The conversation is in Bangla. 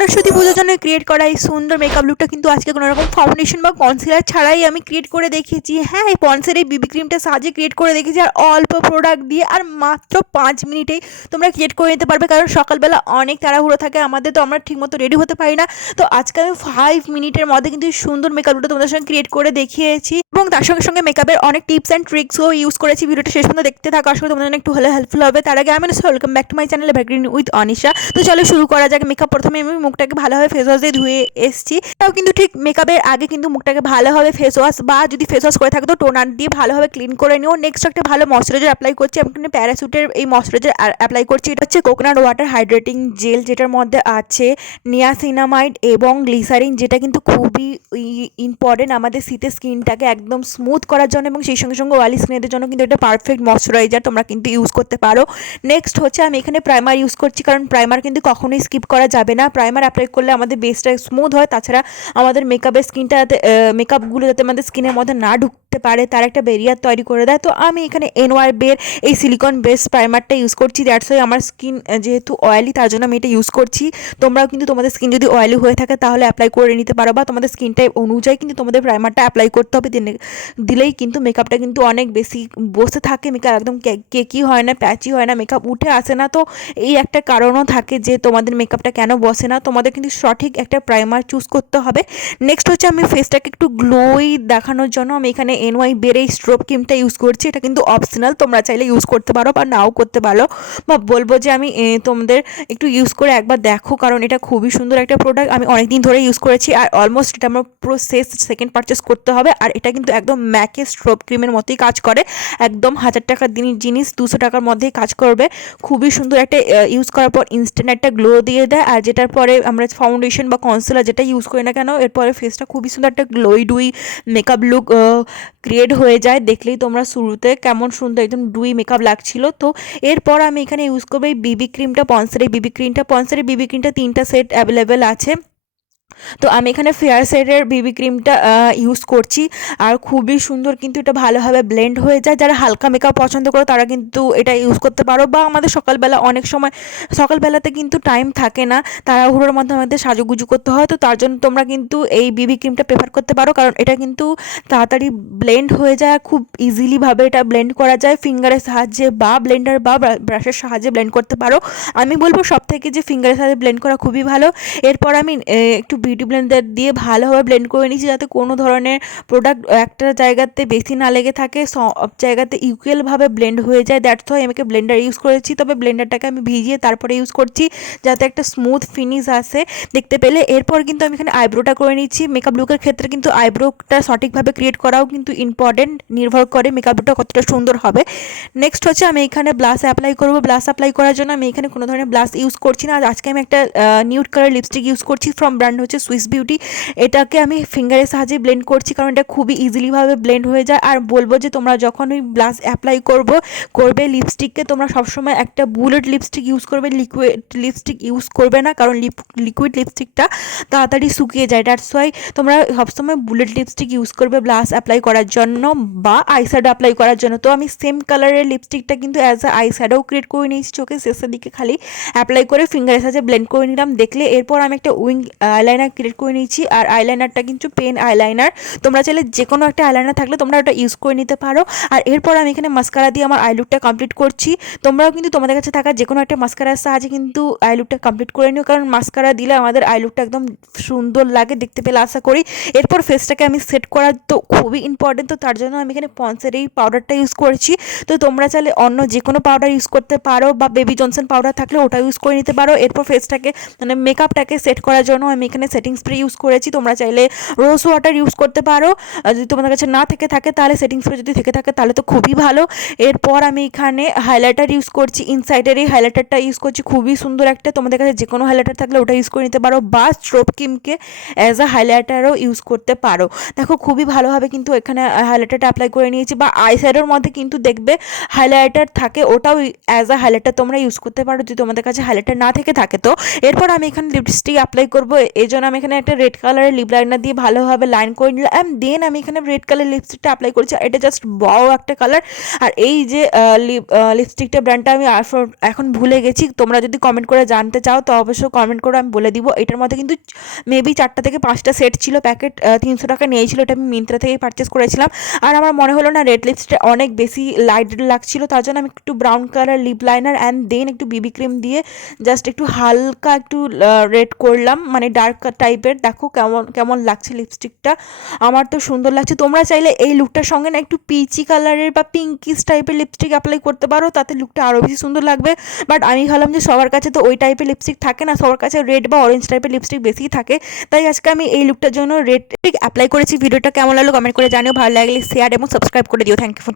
সরস্বতী পুজোর জন্য ক্রিয়েট করা এই সুন্দর মেকআপ লুকটা কিন্তু আজকে কোনো রকম ফাউন্ডেশন বা কনসিলার ছাড়াই আমি ক্রিয়েট করে দেখিয়েছি। হ্যাঁ এই পন্সের এই বিবি ক্রিমটা সাহায্যে ক্রিয়েট করে দেখেছি আর অল্প প্রোডাক্ট দিয়ে আর মাত্র পাঁচ মিনিটেই তোমরা ক্রিয়েট করে নিতে পারবে কারণ সকালবেলা অনেক তাড়াহুড়ো থাকে, আমাদের তো আমরা ঠিকমতো রেডি হতে পারি না। তো আজকে আমি ফাইভ মিনিটের মধ্যে কিন্তু সুন্দর মেকআপ লুকটা তোমাদের সঙ্গে ক্রিয়েট করে দেখিয়েছি এবং তার সঙ্গে সঙ্গে মেকআপের অনেক টিপস অ্যান্ড ট্রিক্সও ইউজ করেছি। ভিডিওটা শেষ পর্যন্ত দেখতে থাকা আসলে তোমাদের একটু হলে হেল্পফুল হবে। তার আগে আমি welcome back to my channel ব্যাকগ্রিন with Anisha. তো চলো শুরু করা যাক মেকআপ প্রথমে আমি মুখটাকে ভালোভাবে ফেস ওয়াশ দিয়ে ধুয়ে এসেছি। তাও কিন্তু ঠিক মেকআপের আগে কিন্তু মুখটাকে ভালোভাবে ফেস ওয়াশ বা যদি ফেস ওয়াশ করে থাকে তো টোনার দিয়ে ভালোভাবে ক্লিন করে নিও। নেক্সট একটা ভালো ময়শ্চারাইজার অ্যাপ্লাই করছি। আমি এখানে প্যারাসুটের এই ময়শ্চারাইজার অ্যাপ্লাই করছি। এটা হচ্ছে কোকোনাট ওয়াটার হাইড্রেটিং জেল যেটার মধ্যে আছে নিয়াসিনামাইড এবং গ্লিসারিন যেটা কিন্তু খুবই ইম্পর্টেন্ট আমাদের শীতের স্কিনটাকে একদম স্মুথ করার জন্য এবং সেই সঙ্গে সঙ্গে অয়েলি স্কিনের জন্য কিন্তু এটা পারফেক্ট ময়শ্চারাইজার তোমরা কিন্তু ইউজ করতে পারো। নেক্সট হচ্ছে আমি এখানে প্রাইমার ইউজ করছি। কারণ প্রাইমার কিন্তু কখনোই স্কিপ করা যাবে না। প্রাইমার অ্যাপ্লাই করলে আমাদের বেসটা স্মুথ হয়। তাছাড়া আমাদের মেকআপের স্কিনটা যাতে মেকআপগুলো যাতে আমাদের স্কিনের মধ্যে না ঢুকতে পারে, তার একটা বেরিয়ার তৈরি করে দেয়। তো আমি এখানে এনওয়ার বের এই সিলিকন বেস প্রাইমারটা ইউজ করছি। দ্যাটস ওয়াই আমার স্কিন যেহেতু অয়েলি তার জন্য আমি এটা ইউজ করছি। তোমরাও কিন্তু তোমাদের স্কিন যদি অয়েলি হয়ে থাকে, তাহলে অ্যাপ্লাই করে নিতে পারো বা তোমাদের স্কিন টাইপ অনুযায়ী কিন্তু তোমাদের প্রাইমারটা অ্যাপ্লাই করতে হবে। দিলেই কিন্তু মেকআপটা কিন্তু অনেক বেশি বসে থাকে। মেকআপ একদম কেকি হয় না প্যাচি হয় না মেকআপ উঠে আসে না। তো এই একটা কারণও থাকে যে তোমাদের মেকআপটা কেন বসে না। তোমাদের কিন্তু সঠিক একটা প্রাইমার চুজ করতে হবে। নেক্সট হচ্ছে আমি ফেসটাকে একটু গ্লোই দেখানোর জন্য আমি এখানে এনওয়াই বেড়ে স্ট্রোপ ক্রিমটা ইউজ করছি। এটা কিন্তু অপশনাল তোমরা চাইলে ইউজ করতে পারো বা নাও করতে পারো। বা বলব যে আমি তোমাদের একটু ইউজ করে একবার দেখো, কারণ এটা খুবই সুন্দর একটা প্রোডাক্ট আমি অনেক দিন ধরে ইউজ করেছি আর অলমোস্ট এটা আমার পুরো শেষ সেকেন্ড পারচেস করতে হবে। আর এটা কিন্তু একদম ম্যাকে স্ট্রোপ ক্রিমের মতোই কাজ করে। একদম হাজার টাকার জিনিস, দুশো টাকার মধ্যেই কাজ করবে। খুবই সুন্দর একটা ইউজ করার পর ইনস্ট্যান্ট একটা গ্লো দিয়ে দেয়। আর যেটার পরে আমরা ফাউন্ডেশন বা কনসিলার যেটা ইউজ করি না কেন, এরপরে ফেসটা খুবই সুন্দর একটা glowy dewy makeup look create হয়ে যায়। দেখলেই তোমরা শুরুতে কেমন সুন্দর একদম ডুই মেকআপ লাগছিল। তো এরপর আমি এখানে ইউজ করব এই বিবি ক্রিমটা পন্সারের বিবি ক্রিমটা পন্সারের বিবি ক্রিমটা তিনটা সেট অ্যাভেলেবেল আছে। তো আমি এখানে ফেয়ার সাইডের বিবি ক্রিমটা ইউজ করছি। আর খুবই সুন্দর কিন্তু এটা ভালোভাবে ব্লেন্ড হয়ে যায়। যারা হালকা মেকআপ পছন্দ করো, তারা কিন্তু এটা ইউজ করতে পারো। বা আমাদের সকালবেলা অনেক সময়, সকালবেলাতে কিন্তু টাইম থাকে না। তাড়াহুড়োর মধ্যে আমাদের সাজুগুজু করতে হয়। তো তার জন্য তোমরা কিন্তু এই বিবি ক্রিমটা প্রেফার করতে পারো। কারণ এটা কিন্তু তাড়াতাড়ি ব্লেন্ড হয়ে যায়। খুব ইজিলিভাবে এটা ব্লেন্ড করা যায়। ফিঙ্গারের সাহায্যে বা ব্লেন্ডার বা ব্রাশের সাহায্যে ব্লেন্ড করতে পারো। আমি বলব সব থেকে যে ফিঙ্গারের সাহায্যে ব্লেন্ড করা খুবই ভালো। এরপর আমি একটু বিউটি ব্লেন্ডার দিয়ে ভালোভাবে ব্লেন্ড করে নিচ্ছি যাতে কোনো ধরনের প্রোডাক্ট একটা জায়গাতে বেশি না লেগে থাকে, সব জায়গাতে ইকুয়ালভাবে ব্লেন্ড হয়ে যায়। দ্যাটস ওয়াই আমাকে ব্লেন্ডার ইউজ করেছি। তবে ব্লেন্ডারটাকে আমি ভিজিয়ে তারপরে ইউজ করছি যাতে একটা স্মুথ ফিনিশ আসে। দেখতে পেলে এরপর কিন্তু আমি এখানে আইব্রোটা করে নিচ্ছি। মেকআপ লুকের ক্ষেত্রে কিন্তু আইব্রোটা সঠিকভাবে ক্রিয়েট করাও কিন্তু ইম্পর্টেন্ট নির্ভর করে মেকআপ লুকটা কতটা সুন্দর হবে। নেক্সট হচ্ছে আমি এখানে ব্লাশ অ্যাপ্লাই করব। ব্লাশ অ্যাপ্লাই করার জন্য আমি এখানে কোনো ধরনের ব্লাশ ইউজ করছি না। আজকে আমি একটা নিউড কালার লিপস্টিক ইউজ করছি ফ্রম ব্র্যান্ড হচ্ছে সুইস বিউটি এটাকে আমি ফিঙ্গারের সাহায্যে ব্লেন্ড করছি কারণ এটা খুবই ইজিলিভাবে ব্লেন্ড হয়ে যায়। আর বলব যে তোমরা যখন ওই ব্লাশ অ্যাপ্লাই করব, করবে লিপস্টিককে তোমরা সবসময় একটা বুলেট লিপস্টিক ইউজ করবে। লিকুইড লিপস্টিক ইউজ করবে না, কারণ লিপ লিকুইড লিপস্টিকটা তাড়াতাড়ি শুকিয়ে যায়। দ্যাটস ওয়াই তোমরা সবসময় বুলেট লিপস্টিক ইউজ করবে ব্লাশ অ্যাপ্লাই করার জন্য বা আইশ্যাডো অ্যাপ্লাই করার জন্য। তো আমি সেম কালারের লিপস্টিকটা কিন্তু অ্যাজ আ আই আইশ্যাডোও ক্রিয়েট করে নিয়েছি চোখে। শেষের দিকে খালি অ্যাপ্লাই করে ফিঙ্গারের সাহায্যে ব্লেন্ড করে নিলাম। দেখলে এরপর আমি একটা উইং আইলাইনার ক্রিয়েট করে নিয়েছি আর আইলাইনারটা কিন্তু পেন আইলাইনার তোমরা চাইলে যে কোনো একটা আইলাইনার থাকলে তোমরা ওটা ইউজ করে নিতে পারো। আর এরপর আমি এখানে মাস্কারা দিয়ে আমার আইলুকটা কমপ্লিট করছি। তোমরাও কিন্তু তোমাদের কাছে থাকা যে কোনো একটা মাস্কারার সাহায্যে কিন্তু আইলুকটা কমপ্লিট করে নিও। কারণ মাস্কারা দিলে আমাদের আইলুকটা একদম সুন্দর লাগে দেখতে পেলে আশা করি। এরপর ফেসটাকে আমি সেট করার তো খুবই ইম্পর্টেন্ট তো তার জন্য আমি এখানে পন্সের এই পাউডারটা ইউজ করেছি। তো তোমরা চাইলে অন্য যে কোনো পাউডার ইউজ করতে পারো বা বেবি জনসন পাউডার থাকলে ওটা ইউজ করে নিতে পারো। এরপর ফেসটাকে মানে মেকআপটাকে সেট করার জন্য আমি এখানে সেটিং স্প্রে ইউজ করেছি, তোমরা চাইলে রোজ ওয়াটার ইউজ করতে পারো। যদি তোমাদের কাছে না থেকে থাকে, তাহলে সেটিং স্প্রে যদি থেকে থাকে, তাহলে তো খুবই ভালো। এরপর আমি এখানে হাইলাইটার ইউজ করছি ইনসাইডের এই হাইলাইটারটা ইউজ করছি, খুবই সুন্দর একটা। তোমাদের কাছে যে কোনো হাইলাইটার থাকলে ওটা ইউজ করে নিতে পারো, বা স্ট্রোপ কিমকে অ্যাজ আ হাইলাইটারও ইউজ করতে পারো। দেখো, খুবই ভালোভাবে কিন্তু এখানে হাইলাইটারটা অ্যাপ্লাই করে নিয়েছি, বা আইশ্যাডোর মধ্যে কিন্তু দেখবে হাইলাইটার থাকে, ওটাও অ্যাজ আ হাইলাইটার তোমরা ইউজ করতে পারো, যদি তোমাদের কাছে হাইলাইটার না থেকে থাকে তো। এরপর আমি এখানে লিপস্টিক অ্যাপ্লাই করব এই জন্য আমি এখানে একটা রেড কালারের লিপ লাইনার দিয়ে ভালোভাবে লাইন করে নিলাম দেন আমি এখানে রেড কালার লিপস্টিকটা অ্যাপ্লাই করেছি। আর এটা জাস্ট বড় একটা কালার আর এই যে লিপ লিপস্টিকটা ব্র্যান্ডটা আমি এখন ভুলে গেছি। তোমরা যদি কমেন্ট করে জানতে চাও, তো অবশ্যই কমেন্ট করে আমি বলে দিব। এটার মধ্যে কিন্তু মেবি চারটা থেকে পাঁচটা সেট ছিল প্যাকেট তিনশো টাকা নিয়েছিল। এটা আমি মিন্ত্রা থেকেই পারচেস করেছিলাম। আর আমার মনে হলো না রেড লিপস্টিকটা অনেক বেশি লাইট লাগছিল, তার জন্য আমি একটু brown colour lip liner and then একটু বিবি ক্রিম দিয়ে জাস্ট একটু হালকা একটু রেড করলাম। মানে ডার্ক টাইপের দেখো কেমন কেমন লাগছে লিপস্টিকটা আমার তো সুন্দর লাগছে। তোমরা চাইলে এই লুকটার সঙ্গে না একটু পিচি কালারের বা পিঙ্কিস টাইপের লিপস্টিক অ্যাপ্লাই করতে পারো। তাতে লুকটা আরও বেশি সুন্দর লাগবে। বাট আমি ভাবলাম যে সবার কাছে তো ওই টাইপের লিপস্টিক থাকে না। সবার কাছে রেড বা অরেঞ্জ টাইপের লিপস্টিক বেশিই থাকে। তাই আজকে আমি এই লুকটার জন্য রেড অ্যাপ্লাই করেছি। ভিডিওটা কেমন লাগল কমেন্ট করে জানিও। ভালো লাগলে শেয়ার এবং সাবস্ক্রাইব করে দিও। Thank you